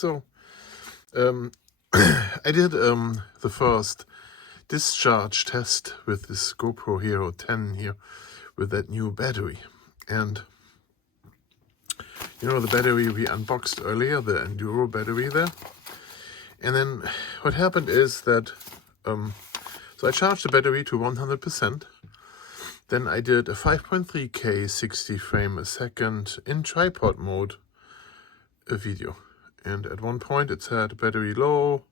So, I did the first discharge test with this GoPro Hero 10 here with that new battery. And you know the battery we unboxed earlier, the Enduro battery there. And then what happened is that, so I charged the battery to 100%. Then I did a 5.3K 60 frame a second in tripod mode a video. And at one point it said battery low,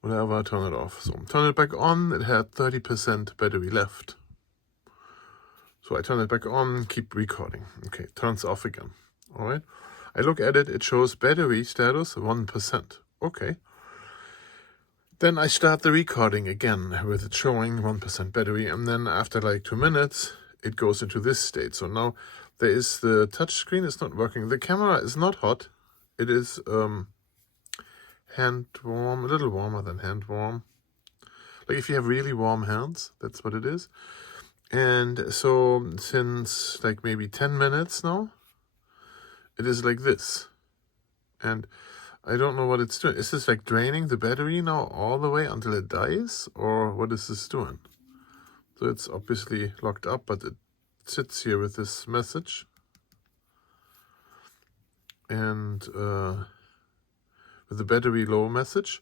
whatever, turn it off. So turn it back on, it had 30% battery left. So I turn it back on, keep recording. Okay, turns off again. All right. I look at it, it shows battery status 1%. Okay. Then I start the recording again with it showing 1% battery. And then after like 2 minutes, it goes into this state. So now there is the touch screen is not working. The camera is not hot. It is hand warm, a little warmer than hand warm. Like if you have really warm hands, that's what it is. And so since like maybe 10 minutes now, it is like this. And I don't know what it's doing. Is this like draining the battery now all the way until it dies? Or what is this doing? So it's obviously locked up, but it sits here with this message. And with the battery low message.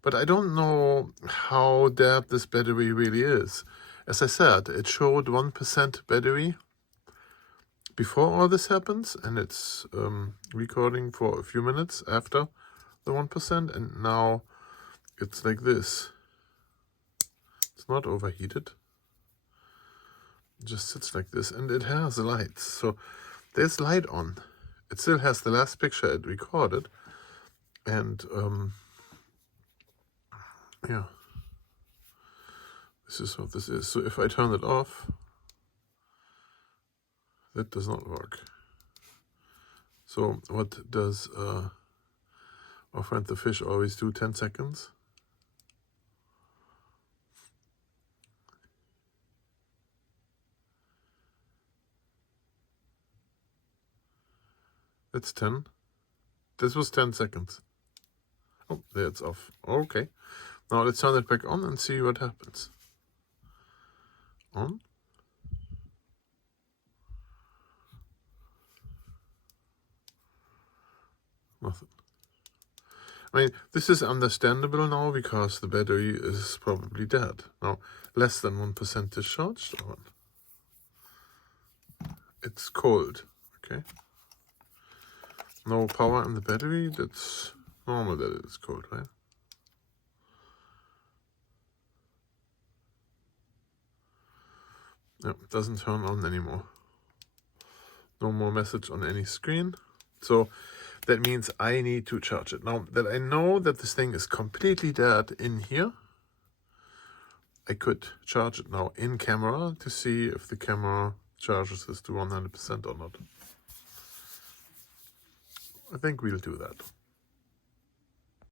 But I don't know how dead this battery really is. As I said, it showed 1% battery before all this happens, and it's recording for a few minutes after the 1%, and now it's like this. It's not overheated. It just sits like this, and it has lights. So there's light on. It still has the last picture it recorded, and yeah, this is what this is. So if I turn it off, that does not work. So what does our friend the fish always do? 10 seconds. That's 10. This was 10 seconds. Oh, there it's off. Okay. Now let's turn it back on and see what happens. On. Nothing. I mean, this is understandable now because the battery is probably dead. Now, less than 1% discharged. It's cold, okay? No power in the battery, that's normal that it's cold, right? Yeah, it doesn't turn on anymore. No more message on any screen. So that means I need to charge it. Now that I know that this thing is completely dead in here, I could charge it now in camera to see if the camera charges this to 100% or not. I think we'll do that.